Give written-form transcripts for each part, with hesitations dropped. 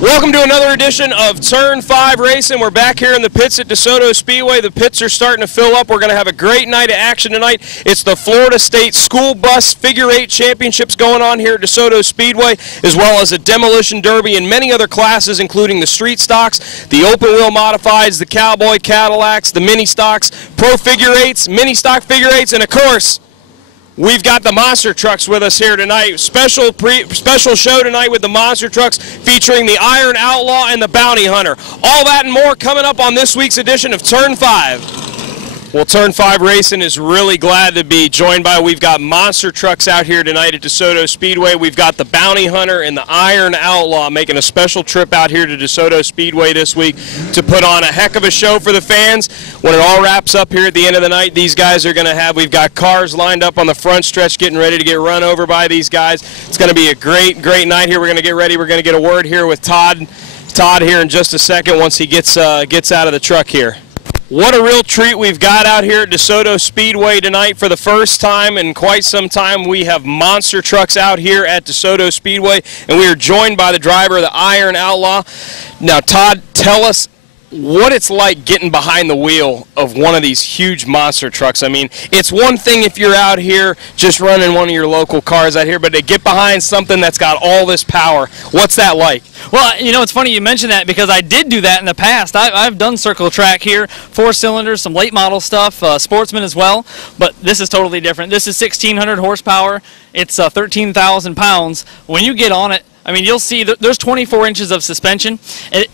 Welcome to another edition of Turn 5 Racing. We're back here in the pits at Desoto Speedway. The pits are starting to fill up. We're going to have a great night of action tonight. It's the Florida State School Bus Figure 8 Championships going on here at Desoto Speedway, as well as a Demolition Derby and many other classes, including the street stocks, the open wheel modifieds, the Cowboy Cadillacs, the mini stocks, pro figure 8s, mini stock figure 8s, and of course, we've got the monster trucks with us here tonight. Special show tonight with the monster trucks featuring the Iron Outlaw and the Bounty Hunter. All that and more coming up on this week's edition of Turn 5. Well, Turn 5 Racing is really glad to be joined by, we've got monster trucks out here tonight at Desoto Speedway. We've got the Bounty Hunter and the Iron Outlaw making a special trip out here to Desoto Speedway this week to put on a heck of a show for the fans. When it all wraps up here at the end of the night, these guys are going to have, we've got cars lined up on the front stretch getting ready to get run over by these guys. It's going to be a great night here. We're going to get ready. We're going to get a word here with Todd here in just a second once he gets out of the truck here. What a real treat we've got out here at Desoto Speedway tonight. For the first time in quite some time, we have monster trucks out here at Desoto Speedway, and we are joined by the driver of the Iron Outlaw. Now, Todd, tell us what it's like getting behind the wheel of one of these huge monster trucks. I mean, it's one thing if you're out here just running one of your local cars out here, but to get behind something that's got all this power, what's that like? Well, you know, it's funny you mention that because I did do that in the past. I've done circle track here, 4 cylinders, some late model stuff, sportsman as well, but this is totally different. This is 1,600 horsepower. It's 13,000 pounds. When you get on it, I mean, you'll see there's 24 inches of suspension.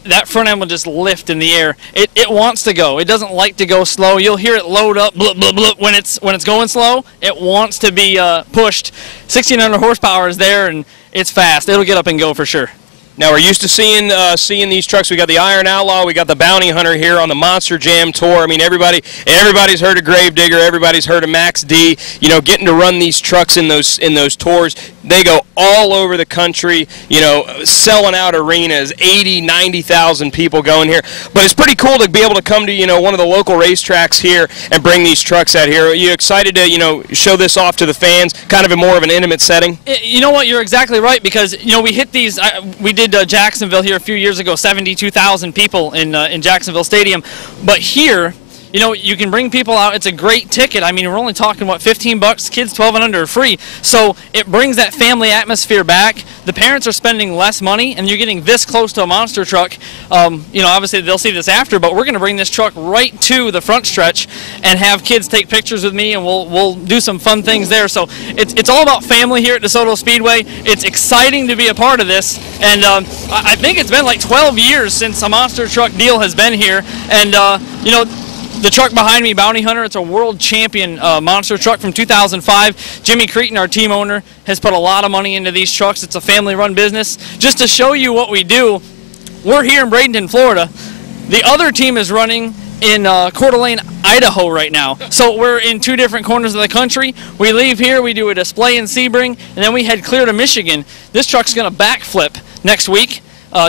That front end will just lift in the air. It wants to go. It doesn't like to go slow. You'll hear it load up, blip, blip, blip. When it's going slow, it wants to be pushed. 1,600 horsepower is there, and it's fast. It'll get up and go for sure. Now, we're used to seeing these trucks. We got the Iron Outlaw, we got the Bounty Hunter here on the Monster Jam Tour. I mean, everybody's heard of Gravedigger, everybody's heard of Max D. You know, getting to run these trucks in those tours, they go all over the country. You know, selling out arenas, 80, 90,000 people going here. But it's pretty cool to be able to come to one of the local racetracks here and bring these trucks out here. Are you excited to show this off to the fans, kind of in more of an intimate setting? You know what? You're exactly right because we hit these. We did Jacksonville here a few years ago, 72,000 people in Jacksonville Stadium. But here, you can bring people out. It's a great ticket. I mean, we're only talking, what, 15 bucks? Kids 12 and under are free. So it brings that family atmosphere back. The parents are spending less money, and you're getting this close to a monster truck. Obviously they'll see this after, but we're going to bring this truck right to the front stretch and have kids take pictures with me, and we'll do some fun things there. So it's all about family here at DeSoto Speedway. It's exciting to be a part of this, and I think it's been like 12 years since a monster truck deal has been here, and the truck behind me, Bounty Hunter, it's a world champion monster truck from 2005. Jimmy Cretin, our team owner, has put a lot of money into these trucks. It's a family-run business. Just to show you what we do, we're here in Bradenton, Florida. The other team is running in Coeur d'Alene, Idaho right now. So we're in 2 different corners of the country. We leave here, we do a display in Sebring, and then we head clear to Michigan. This truck's going to backflip next week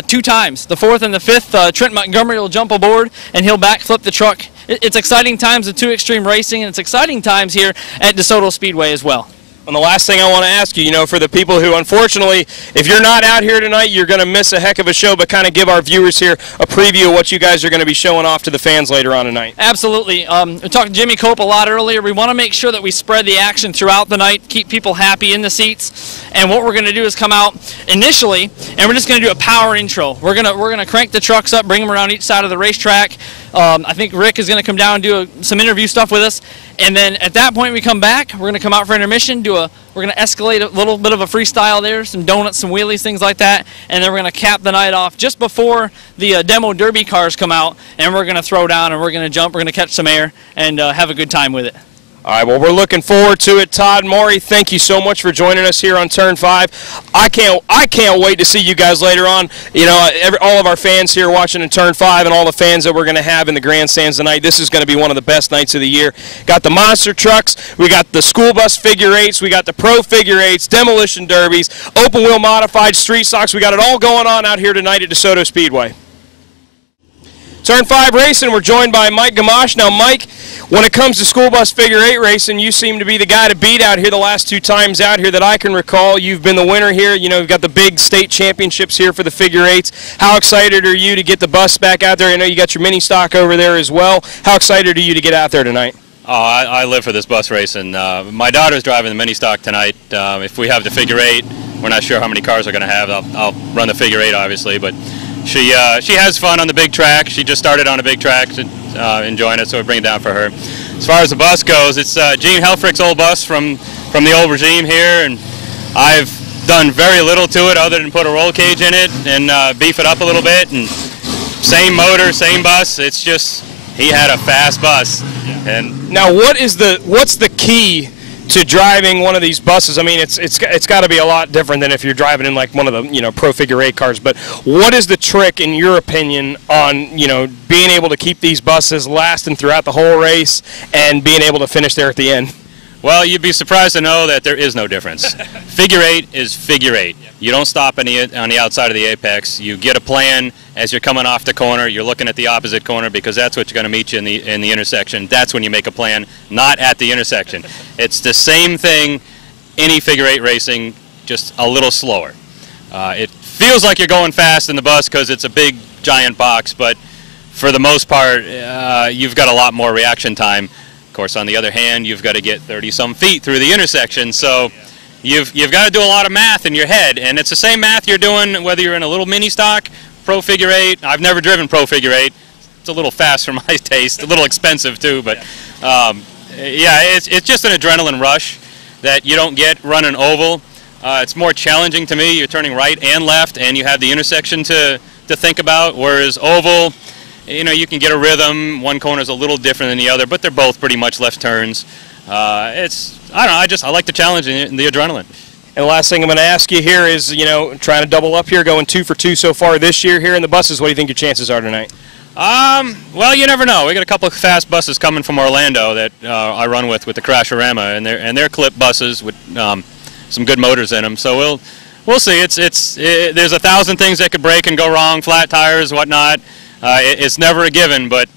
2 times. The 4th and the 5th, Trent Montgomery will jump aboard, and he'll backflip the truck. It's exciting times at 2 Extreme Racing, and it's exciting times here at DeSoto Speedway as well. And the last thing I want to ask you, for the people who, unfortunately, if you're not out here tonight, you're going to miss a heck of a show, but kind of give our viewers here a preview of what you guys are going to be showing off to the fans later on tonight. Absolutely. We talked to Jimmy Cope a lot earlier. We want to make sure that we spread the action throughout the night, keep people happy in the seats. And what we're going to do is come out initially, and we're just going to do a power intro. We're going to crank the trucks up, bring them around each side of the racetrack. I think Rick is going to come down and do some interview stuff with us, and then at that point we come back. We're going to come out for intermission, we're going to escalate a little bit of a freestyle there, some donuts, some wheelies, things like that, and then we're going to cap the night off just before the demo derby cars come out, and we're going to throw down and we're going to jump, we're going to catch some air, and have a good time with it. All right, well, we're looking forward to it. Todd, Maury, thank you so much for joining us here on Turn 5. I can't wait to see you guys later on. You know, all of our fans here watching in Turn 5 and all the fans that we're going to have in the grandstands tonight, this is going to be one of the best nights of the year. Got the monster trucks, we got the school bus figure 8s, we got the pro figure 8s, demolition derbies, open wheel modified street stocks. We got it all going on out here tonight at DeSoto Speedway. Turn 5 racing, we're joined by Mike Gamache. Now, Mike, when it comes to school bus figure 8 racing, you seem to be the guy to beat out here the last 2 times out here that I can recall. You've been the winner here. You know, you've got the big state championships here for the figure 8s. How excited are you to get the bus back out there? I know you got your mini stock over there as well. How excited are you to get out there tonight? Oh, I live for this bus racing. My daughter's driving the mini stock tonight. If we have the figure 8, we're not sure how many cars we're going to have. I'll run the figure 8, obviously, but she has fun on the big track. She just started on a big track, enjoying it, so we bring it down for her. As far as the bus goes, it's Gene Helfrich's old bus from the old regime here, and I've done very little to it other than put a roll cage in it and beef it up a little bit. And same motor, same bus. It's just he had a fast bus. And now, what's the key to driving one of these buses? I mean, it's got to be a lot different than if you're driving in like one of the pro figure 8 cars. But what is the trick, in your opinion, on being able to keep these buses lasting throughout the whole race and being able to finish there at the end? Well, you'd be surprised to know that there is no difference. Figure 8 is figure 8. You don't stop on the outside of the apex. You get a plan as you're coming off the corner. You're looking at the opposite corner because that's what you're going to meet you in the intersection. That's when you make a plan, not at the intersection. It's the same thing, any figure 8 racing, just a little slower. It feels like you're going fast in the bus because it's a big, giant box, but for the most part, you've got a lot more reaction time. Of course, on the other hand, you've got to get 30-some feet through the intersection, so you've got to do a lot of math in your head, and it's the same math you're doing whether you're in a little mini stock, pro figure 8. I've never driven pro figure 8. It's a little fast for my taste, a little expensive too, but yeah, it's just an adrenaline rush that you don't get running oval. It's more challenging to me. You're turning right and left, and you have the intersection to think about, whereas oval, you can get a rhythm. One corner is a little different than the other, but they're both pretty much left turns. I don't know, I like the challenge and the adrenaline. And the last thing I'm going to ask you here is, trying to double up here, going 2 for 2 so far this year here in the buses. What do you think your chances are tonight? Well, you never know. We got a couple of fast buses coming from Orlando that I run with the Crasherama, and they're clip buses with some good motors in them. So we'll see. There's 1,000 things that could break and go wrong, flat tires, whatnot. It's never a given, but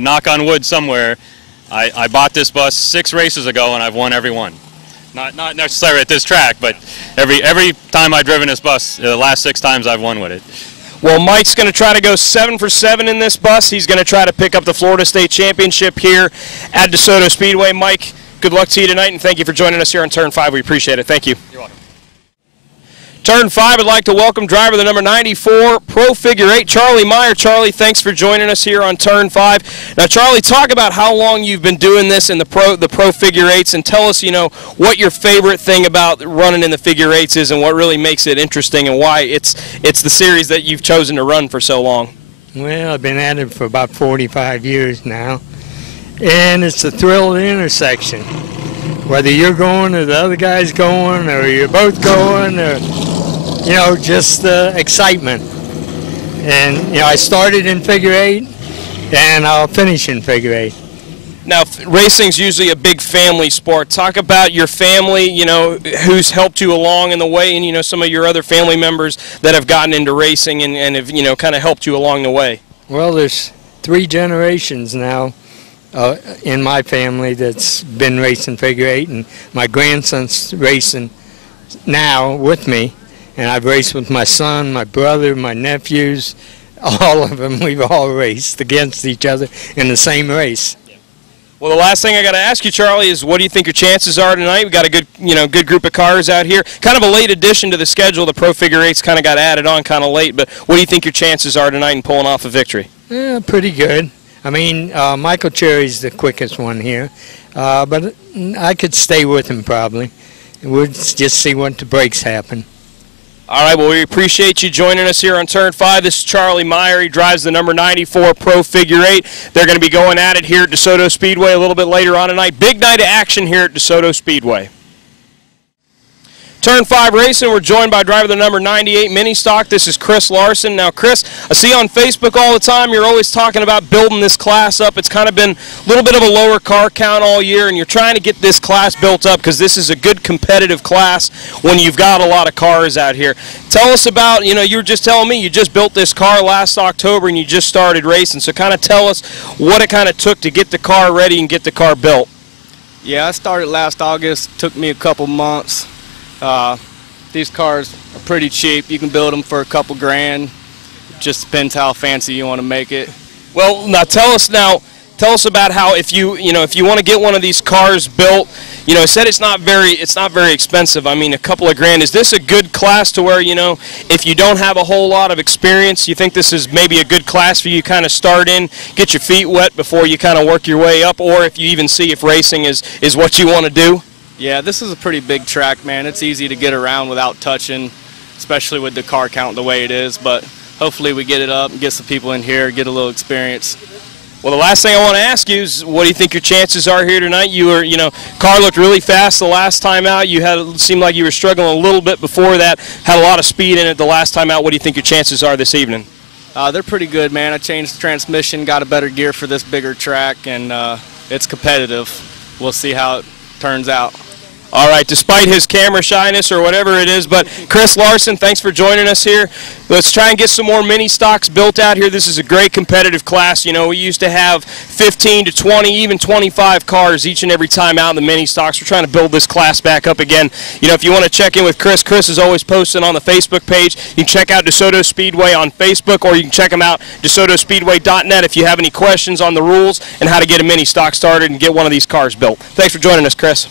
knock on wood somewhere, I bought this bus 6 races ago and I've won every one. Not necessarily at this track, but every time I've driven this bus, the last 6 times I've won with it. Well, Mike's going to try to go 7 for 7 in this bus. He's going to try to pick up the Florida State Championship here at DeSoto Speedway. Mike, good luck to you tonight, and thank you for joining us here on Turn 5. We appreciate it. Thank you. You're welcome. Turn 5, I'd like to welcome driver the number 94, Pro Figure 8, Charlie Meyer. Charlie, thanks for joining us here on Turn 5. Now, Charlie, talk about how long you've been doing this in the Pro Figure 8s, and tell us, what your favorite thing about running in the Figure 8s is and what really makes it interesting and why it's the series that you've chosen to run for so long. Well, I've been at it for about 45 years now, and it's the thrill of the intersection. Whether you're going or the other guy's going or you're both going or, just the excitement. And, I started in figure 8 and I'll finish in figure 8. Now, racing's usually a big family sport. Talk about your family, who's helped you along in the way, and, some of your other family members that have gotten into racing and have, kind of helped you along the way. Well, there's 3 generations now in my family that's been racing figure 8, and my grandson's racing now with me, and I've raced with my son, my brother, my nephews, all of them. We've all raced against each other in the same race. Well, the last thing I got to ask you, Charlie, is what do you think your chances are tonight? We got a good group of cars out here. Kind of a late addition to the schedule. The Pro Figure 8s kind of got added on kind of late, but what do you think your chances are tonight in pulling off a victory? Yeah, pretty good. I mean, Michael Cherry's the quickest one here, but I could stay with him probably. We'll just see when the breaks happen. All right, well, we appreciate you joining us here on Turn 5. This is Charlie Meyer. He drives the number 94 Pro Figure 8. They're going to be going at it here at Desoto Speedway a little bit later on tonight. Big night of action here at Desoto Speedway. Turn 5 Racing, we're joined by driver the number 98 Mini Stock. This is Chris Larson. Now, Chris, I see on Facebook all the time you're always talking about building this class up. It's kind of been a little bit of a lower car count all year, and you're trying to get this class built up because this is a good competitive class when you've got a lot of cars out here. Tell us about, you were just telling me you just built this car last October and you just started racing. So kind of tell us what it kind of took to get the car ready and get the car built. Yeah, I started last August. Took me a couple months. These cars are pretty cheap. You can build them for a couple grand. Just depends how fancy you want to make it. Well, tell us about how if you want to get one of these cars built, it said it's not very expensive. I mean, a couple of grand. Is this a good class to where, if you don't have a whole lot of experience, you think this is maybe a good class for you to kind of start in, get your feet wet before you kind of work your way up, or if you even see if racing is what you want to do? Yeah, this is a pretty big track, man. It's easy to get around without touching, especially with the car count the way it is. But hopefully we get it up and get some people in here, get a little experience. Well, the last thing I want to ask you is, what do you think your chances are here tonight? Car looked really fast the last time out. Seemed like you were struggling a little bit before that. Had a lot of speed in it the last time out. What do you think your chances are this evening? They're pretty good, man. I changed the transmission, got a better gear for this bigger track, and it's competitive. We'll see how it turns out. All right, despite his camera shyness or whatever it is, but Chris Larson, thanks for joining us here. Let's try and get some more mini stocks built out here. This is a great competitive class. We used to have 15 to 20, even 25 cars each and every time out in the mini stocks. We're trying to build this class back up again. If you want to check in with Chris, Chris is always posting on the Facebook page. You can check out Desoto Speedway on Facebook, or you can check him out, DeSotoSpeedway.net, if you have any questions on the rules and how to get a mini stock started and get one of these cars built. Thanks for joining us, Chris.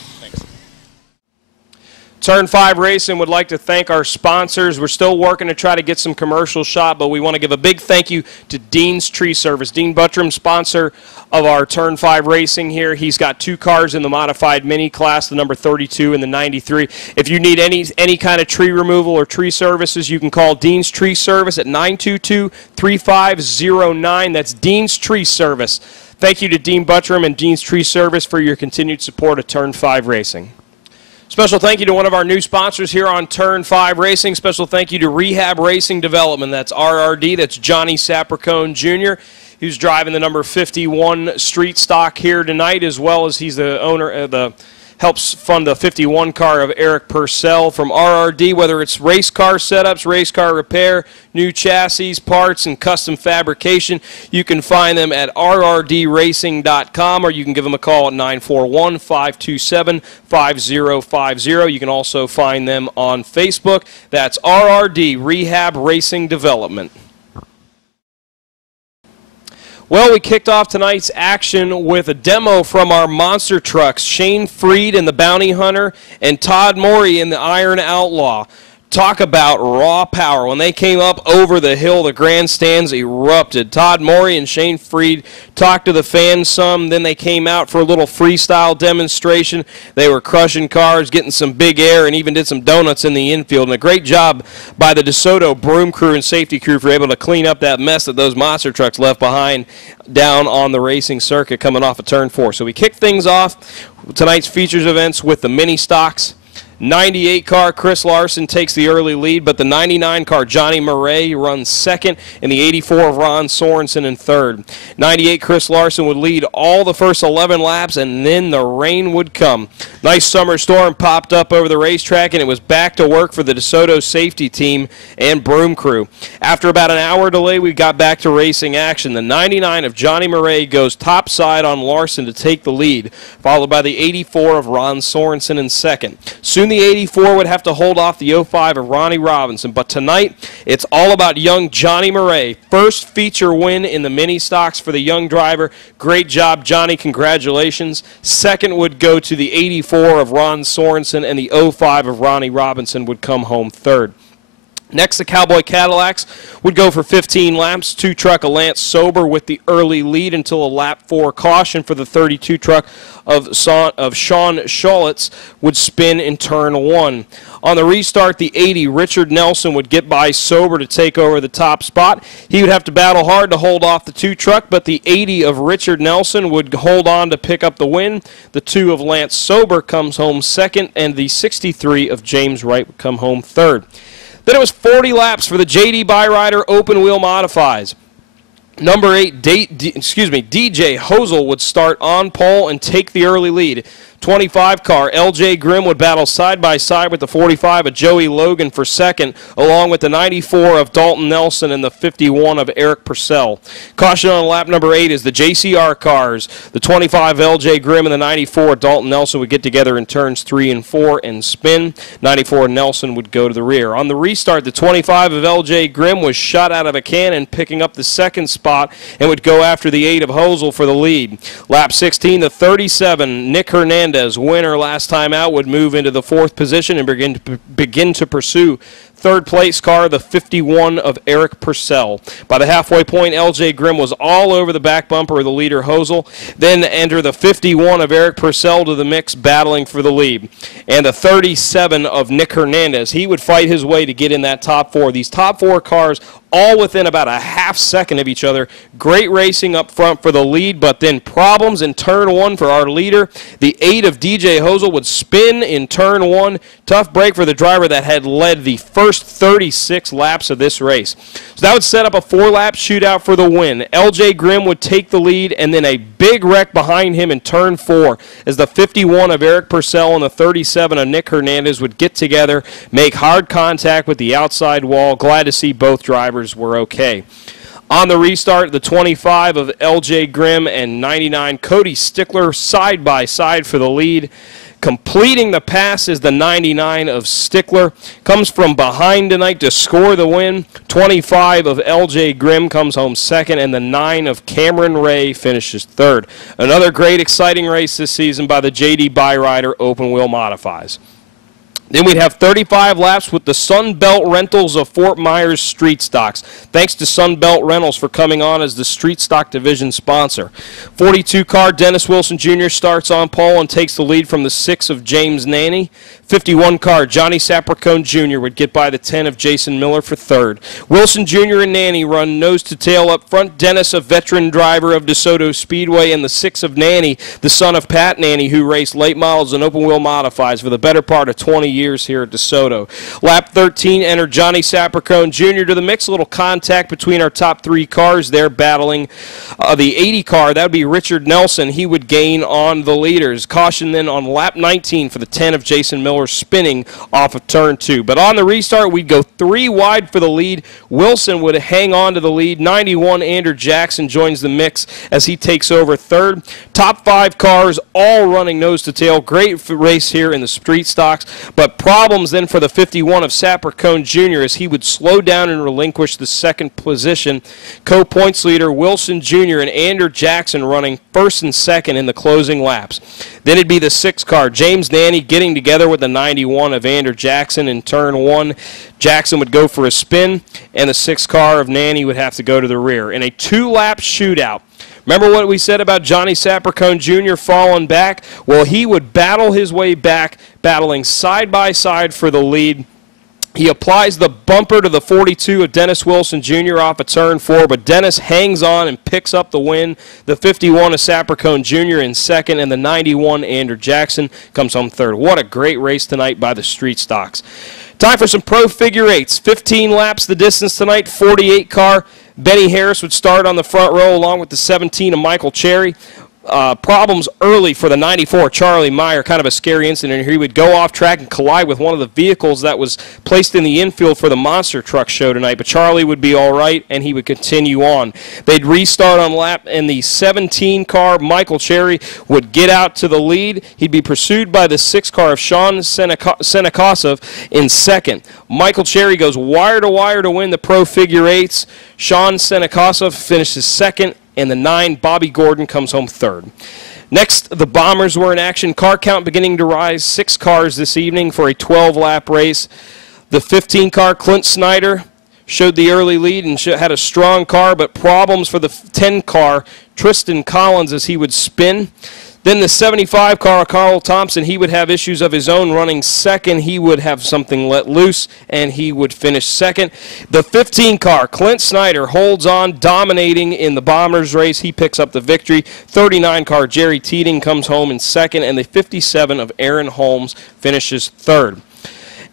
Turn 5 Racing would like to thank our sponsors. We're still working to try to get some commercial shot, but we want to give a big thank you to Dean's Tree Service. Dean Buttram, sponsor of our Turn 5 Racing here. He's got 2 cars in the modified mini class, the number 32 and the 93. If you need any kind of tree removal or tree services, you can call Dean's Tree Service at 922-3509. That's Dean's Tree Service. Thank you to Dean Buttram and Dean's Tree Service for your continued support of Turn 5 Racing. Special thank you to one of our new sponsors here on Turn 5 Racing. Special thank you to Rehab Racing Development. That's RRD. That's Johnny Sapricone Jr., who's driving the number 51 street stock here tonight, as well as he's the owner, helps fund the 51 car of Eric Purcell from RRD, whether it's race car setups, race car repair, new chassis, parts, and custom fabrication. You can find them at rrdracing.com, or you can give them a call at 941-527-5050. You can also find them on Facebook. That's RRD, Rehab Racing Development. Well, we kicked off tonight's action with a demo from our monster trucks, Shane Freed in the Bounty Hunter and Todd Morey in the Iron Outlaw. Talk about raw power. When they came up over the hill, the grandstands erupted. Todd Morey and Shane Freed talked to the fans some. Then they came out for a little freestyle demonstration. They were crushing cars, getting some big air, and even did some donuts in the infield. And a great job by the Desoto broom crew and safety crew for able to clean up that mess that those monster trucks left behind down on the racing circuit coming off of Turn 4. So we kicked things off tonight's features events with the mini stocks. 98 car Chris Larson takes the early lead, but the 99 car Johnny Murray runs second, and the 84 of Ron Sorensen in third. 98 Chris Larson would lead all the first 11 laps, and then the rain would come. Nice summer storm popped up over the racetrack, and it was back to work for the DeSoto safety team and broom crew. After about an hour delay, we got back to racing action. The 99 of Johnny Murray goes topside on Larson to take the lead, followed by the 84 of Ron Sorensen in second. Soon the 84 would have to hold off the 05 of Ronnie Robinson, but tonight it's all about young Johnny Murray. First feature win in the mini stocks for the young driver. Great job, Johnny. Congratulations. Second would go to the 84 of Ron Sorensen, and the 05 of Ronnie Robinson would come home third. Next, the Cowboy Cadillacs would go for 15 laps. 2 truck of Lance Sober with the early lead until a lap 4 caution for the 32 truck of Sean Schultz would spin in turn 1. On the restart, the 80, Richard Nelson, would get by sober to take over the top spot. He would have to battle hard to hold off the 2 truck, but the 80 of Richard Nelson would hold on to pick up the win. The 2 of Lance Sober comes home second, and the 63 of James Wright would come home third. Then it was 40 laps for the J.D. Byrider Open Wheel Modifies. Number 8, DJ Hosel would start on pole and take the early lead. 25 car, L.J. Grimm would battle side by side with the 45 of Joey Logan for second, along with the 94 of Dalton Nelson and the 51 of Eric Purcell. Caution on lap number 8 is the JCR cars. The 25 L.J. Grimm and the 94 Dalton Nelson would get together in turns 3 and 4 and spin. 94 Nelson would go to the rear. On the restart, the 25 of L.J. Grimm was shot out of a cannon, picking up the second spot, and would go after the 8 of Hosel for the lead. Lap 16, the 37, Nick Hernandez, winner last time out, would move into the 4th position and begin to pursue third place car, the 51 of Eric Purcell. By the halfway point, L.J. Grimm was all over the back bumper of the leader, Hosel. Then enter the 51 of Eric Purcell to the mix, battling for the lead. And the 37 of Nick Hernandez. He would fight his way to get in that top 4. These top 4 cars all within about a half second of each other. Great racing up front for the lead, but then problems in turn 1 for our leader. The 8 of DJ Hosel would spin in turn 1. Tough break for the driver that had led the first 36 laps of this race. So that would set up a 4-lap shootout for the win. LJ Grimm would take the lead, and then a big wreck behind him in turn 4 as the 51 of Eric Purcell and the 37 of Nick Hernandez would get together, make hard contact with the outside wall. Glad to see both drivers were okay. On the restart, the 25 of L.J. Grimm and 99 Cody Stickler side by side for the lead. Completing the pass is the 99 of Stickler. Comes from behind tonight to score the win. 25 of L.J. Grimm comes home second, and the 9 of Cameron Ray finishes third. Another great, exciting race this season by the J.D. Byrider Open Wheel Modifies. Then we'd have 35 laps with the Sunbelt Rentals of Fort Myers Street Stocks. Thanks to Sunbelt Rentals for coming on as the Street Stock Division sponsor. 42 car Dennis Wilson Jr. starts on pole and takes the lead from the 6 of James Nanny. 51 car Johnny Sapricone Jr. would get by the 10 of Jason Miller for third. Wilson Jr. and Nanny run nose to tail up front. Dennis, a veteran driver of DeSoto Speedway, and the 6 of Nanny, the son of Pat Nanny, who raced late models and open wheel modifies for the better part of 20 years here at DeSoto. Lap 13 entered Johnny Sapricone Jr. to the mix. A little contact between our top 3 cars there, battling the 80 car. That would be Richard Nelson. He would gain on the leaders. Caution then on lap 19 for the 10 of Jason Miller, spinning off of turn 2. But on the restart, we'd go 3 wide for the lead. Wilson would hang on to the lead. 91 Andrew Jackson joins the mix as he takes over third. Top 5 cars all running nose to tail. Great race here in the street stocks, but problems then for the 51 of Sapricone Jr. as he would slow down and relinquish the second position. Co-points leader Wilson Jr. and Andrew Jackson running first and second in the closing laps. Then it'd be the 6 car James Nanny getting together with the 91 of Andrew Jackson in turn 1. Jackson would go for a spin, and the 6 car of Nanny would have to go to the rear. In a 2-lap shootout, remember what we said about Johnny Sapricone Jr. falling back? Well, he would battle his way back, battling side by side for the lead. He applies the bumper to the 42 of Dennis Wilson Jr. off of turn 4, but Dennis hangs on and picks up the win. The 51 of Sapricone Jr. in second, and the 91 Andrew Jackson comes home third. What a great race tonight by the street stocks. Time for some pro figure eights. 15 laps the distance tonight, 48 car. Benny Harris would start on the front row along with the 17 of Michael Cherry. Problems early for the 94 Charlie Meyer, kind of a scary incident. He would go off track and collide with one of the vehicles that was placed in the infield for the monster truck show tonight, but Charlie would be all right and he would continue on. They'd restart on lap, and the 17 car Michael Cherry would get out to the lead. He'd be pursued by the 6 car of Sean Senekosov in second. Michael Cherry goes wire to win the pro figure eights. Sean Senekosov finishes second, and the 9, Bobby Gordon, comes home third. Next, the Bombers were in action. Car count beginning to rise. 6 cars this evening for a 12-lap race. The 15 car, Clint Snyder, showed the early lead and had a strong car, but problems for the 10 car, Tristan Collins, as he would spin. Then the 75 car, Carl Thompson, he would have issues of his own running second. He would have something let loose, and he would finish second. The 15 car, Clint Snyder, holds on, dominating in the Bombers race. He picks up the victory. 39 car, Jerry Teeting, comes home in second, and the 57 of Aaron Holmes finishes third.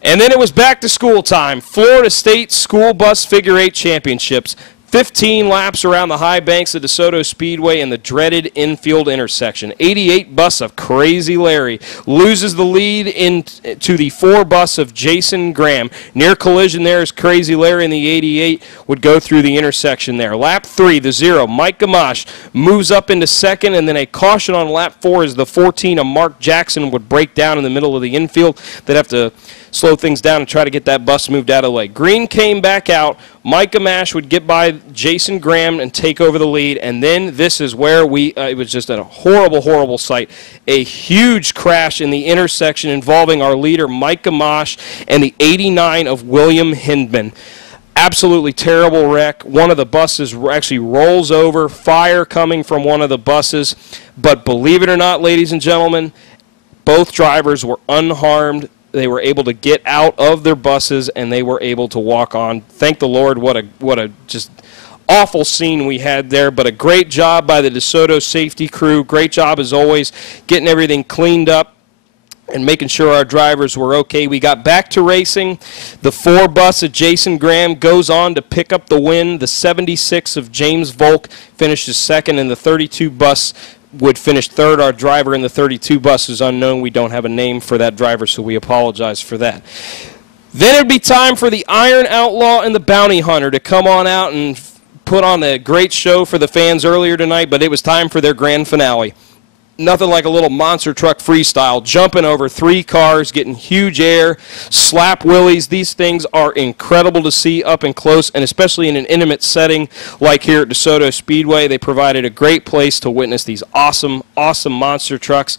And then it was back to school time. Florida State School Bus Figure 8 Championships. 15 laps around the high banks of Desoto Speedway in the dreaded infield intersection. 88 bus of Crazy Larry loses the lead into the 4 bus of Jason Graham. Near collision there is Crazy Larry, and the 88 would go through the intersection there. Lap 3, the 0, Mike Gamache moves up into second, and then a caution on lap 4 as the 14 of Mark Jackson would break down in the middle of the infield. They'd have to slow things down and try to get that bus moved out of the way. Green came back out. Mike Gamache would get by Jason Graham and take over the lead, and then this is where it was just a horrible, horrible sight. A huge crash in the intersection involving our leader, Mike Gamache, and the 89 of William Hindman. Absolutely terrible wreck. One of the buses actually rolls over, fire coming from one of the buses, but believe it or not, ladies and gentlemen, both drivers were unharmed. They were able to get out of their buses, and they were able to walk on. Thank the Lord. What a just awful scene we had there, but a great job by the DeSoto safety crew. Great job, as always, getting everything cleaned up and making sure our drivers were okay. We got back to racing. The 4 bus of Jason Graham goes on to pick up the win. The 76 of James Volk finishes second, and the 32 bus would finish third. Our driver in the 32 bus is unknown. We don't have a name for that driver, so we apologize for that. Then it would be time for the Iron Outlaw and the Bounty Hunter to come on out and put on a great show for the fans earlier tonight, but it was time for their grand finale. Nothing like a little monster truck freestyle, jumping over 3 cars, getting huge air, slap wheelies. These things are incredible to see up and close, and especially in an intimate setting like here at DeSoto Speedway. They provided a great place to witness these awesome, awesome monster trucks.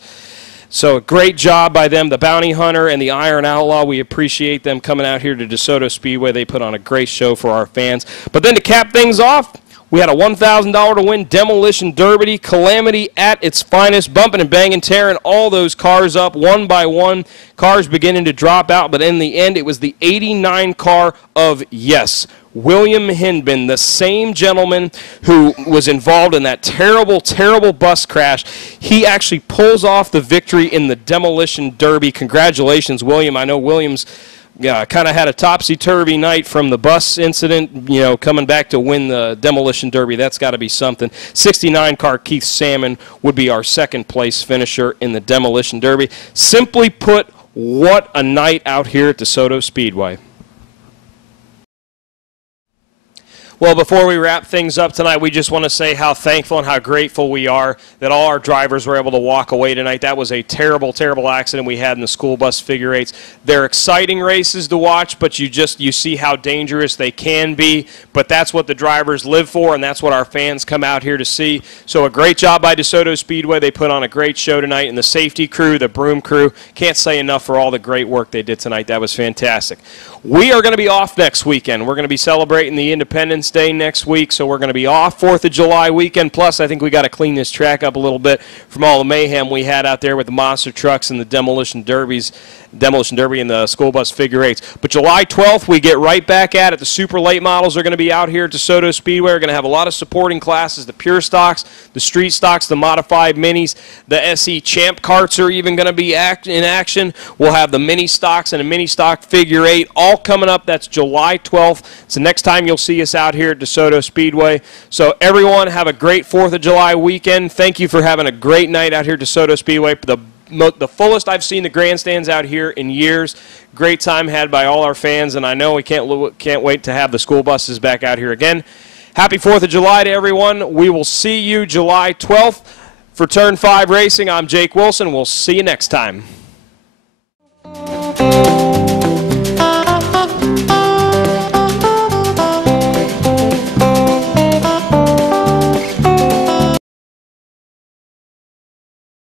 So a great job by them, the Bounty Hunter and the Iron Outlaw. We appreciate them coming out here to DeSoto Speedway. They put on a great show for our fans. But then to cap things off, we had a $1,000 to win Demolition Derby, Calamity at its finest, bumping and banging, tearing all those cars up one by one. Cars beginning to drop out, but in the end, it was the 89 car of, yes, William Hindman, the same gentleman who was involved in that terrible, terrible bus crash. He actually pulls off the victory in the Demolition Derby. Congratulations, William. I know William's kind of had a topsy-turvy night from the bus incident, coming back to win the Demolition Derby. That's got to be something. 69 car Keith Salmon would be our second place finisher in the Demolition Derby. Simply put, what a night out here at DeSoto Speedway. Well, before we wrap things up tonight, we just want to say how thankful and how grateful we are that all our drivers were able to walk away tonight. That was a terrible, terrible accident we had in the school bus figure 8s. They're exciting races to watch, but you see how dangerous they can be. But that's what the drivers live for, and that's what our fans come out here to see. So a great job by DeSoto Speedway. They put on a great show tonight, and the safety crew, the broom crew, can't say enough for all the great work they did tonight. That was fantastic. We are going to be off next weekend. We're going to be celebrating the Independence Day next week, so we're going to be off 4th of July weekend. Plus, I think we got to clean this track up a little bit from all the mayhem we had out there with the monster trucks and the Demolition Derby and the school bus figure 8s. But July 12th, we get right back at it. The super late models are going to be out here at DeSoto Speedway. We're going to have a lot of supporting classes, the pure stocks, the street stocks, the modified minis. The SE Champ carts are even going to be in action. We'll have the mini stocks and a mini stock figure 8 all coming up. That's July 12th. It's the next time you'll see us out here at DeSoto Speedway. So everyone, have a great 4th of July weekend. Thank you for having a great night out here at DeSoto Speedway. The fullest I've seen the grandstands out here in years. Great time had by all our fans, and I know we can't wait to have the school buses back out here again. Happy 4th of July to everyone. We will see you July 12th for Turn 5 Racing. I'm Jake Wilson. We'll see you next time.